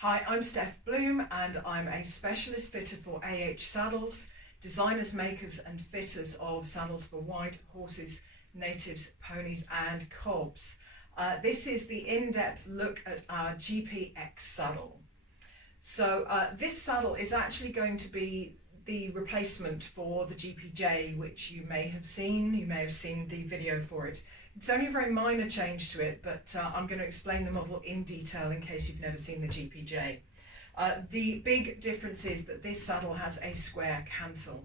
Hi, I'm Steph Bloom and I'm a specialist fitter for saddles, designers, makers and fitters of saddles for white horses, natives, ponies and cobs. This is the in-depth look at our GPX saddle. So this saddle is actually going to be the replacement for the GPJ, which you may have seen. You may have seen the video for it. It's only a very minor change to it, but I'm going to explain the model in detail in case you've never seen the GPJ. The big difference is that this saddle has a square cantle.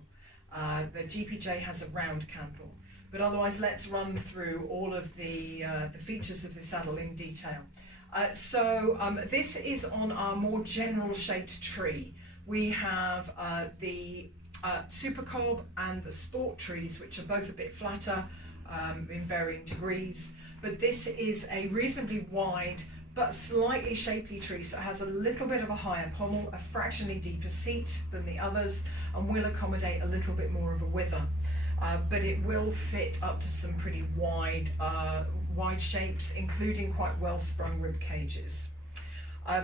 The GPJ has a round cantle. But otherwise, let's run through all of the features of the saddle in detail. This is on our more general shaped tree. We have the Super Cob and the Sport trees, which are both a bit flatter in varying degrees. But this is a reasonably wide but slightly shapely tree, so it has a little bit of a higher pommel, a fractionally deeper seat than the others, and will accommodate a little bit more of a wither. But it will fit up to some pretty wide shapes, including quite well sprung rib cages.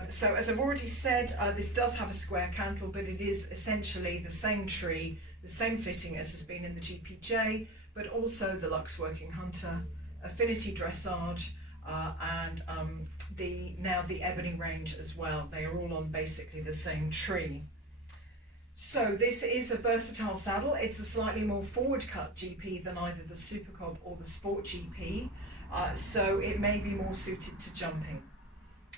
So as I've already said, this does have a square cantle, but it is essentially the same tree, the same fitting as has been in the GPJ, but also the Luxe Working Hunter, Affinity Dressage, and now the Ebony range as well. They are all on basically the same tree. So this is a versatile saddle. It's a slightly more forward cut GP than either the Super Cob or the Sport GP, so it may be more suited to jumping.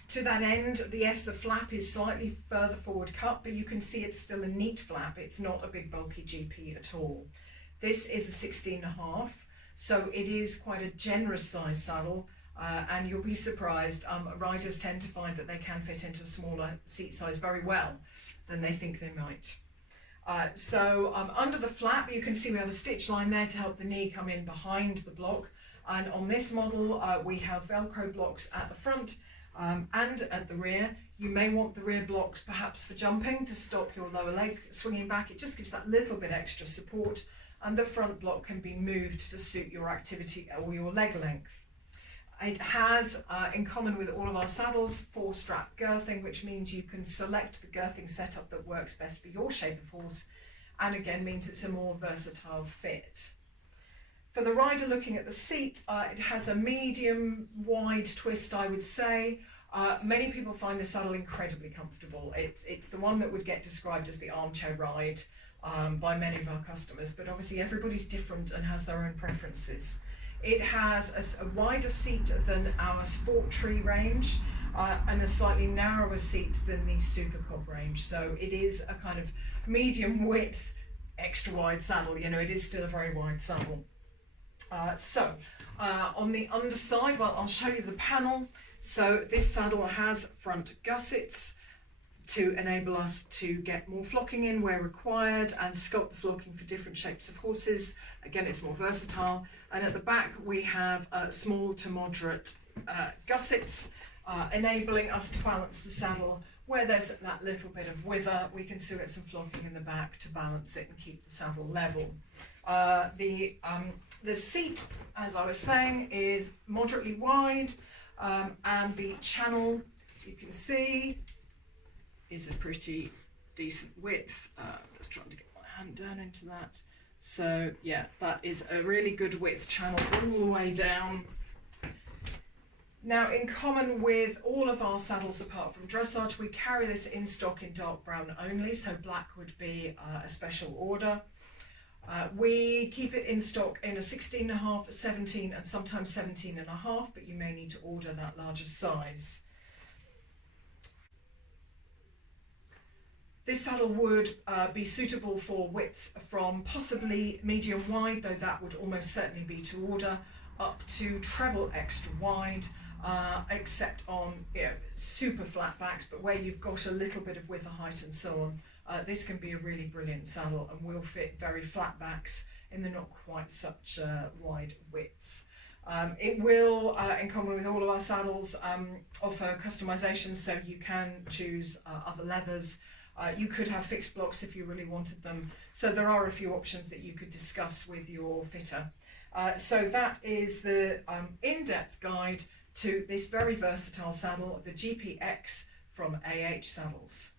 To that end, the flap is slightly further forward cut, but you can see it's still a neat flap. It's not a big bulky GP at all. This is a 16.5, so it is quite a generous size saddle, and you'll be surprised, riders tend to find that they can fit into a smaller seat size very well than they think they might. Under the flap, you can see we have a stitch line there to help the knee come in behind the block. And on this model, we have Velcro blocks at the front and at the rear. You may want the rear blocks perhaps for jumping to stop your lower leg swinging back. It just gives that little bit extra support. And the front block can be moved to suit your activity or your leg length. It has, in common with all of our saddles, 4-strap girthing, which means you can select the girthing setup that works best for your shape of horse, and again means it's a more versatile fit. For the rider looking at the seat, it has a medium wide twist, I would say. Many people find the saddle incredibly comfortable. It's the one that would get described as the armchair ride by many of our customers, but obviously everybody's different and has their own preferences. It has a wider seat than our Sport Tree range and a slightly narrower seat than the Super Cob range. So it is a kind of medium width, extra wide saddle. You know, it is still a very wide saddle. On the underside, well, I'll show you the panel. So this saddle has front gussets to enable us to get more flocking in where required and sculpt the flocking for different shapes of horses. Again, it's more versatile. And at the back, we have small to moderate gussets, enabling us to balance the saddle where there's that little bit of wither. We can still get some flocking in the back to balance it and keep the saddle level. The seat, as I was saying, is moderately wide, and the channel, you can see, is a pretty decent width. Just trying to get my hand down into that. So yeah, that is a really good width channel all the way down. Now, in common with all of our saddles apart from dressage, we carry this in stock in dark brown only, so black would be a special order. We keep it in stock in a 16.5, 17 and sometimes 17.5, but you may need to order that larger size. This saddle would be suitable for widths from possibly medium wide, though that would almost certainly be to order, up to treble extra wide, except on super flat backs, but where you've got a little bit of wither height and so on. This can be a really brilliant saddle and will fit very flat backs in the not quite such wide widths. It will, in common with all of our saddles, offer customization, so you can choose other leathers. You could have fixed blocks if you really wanted them. So there are a few options that you could discuss with your fitter. So that is the in-depth guide to this very versatile saddle, the GPX from AH Saddles.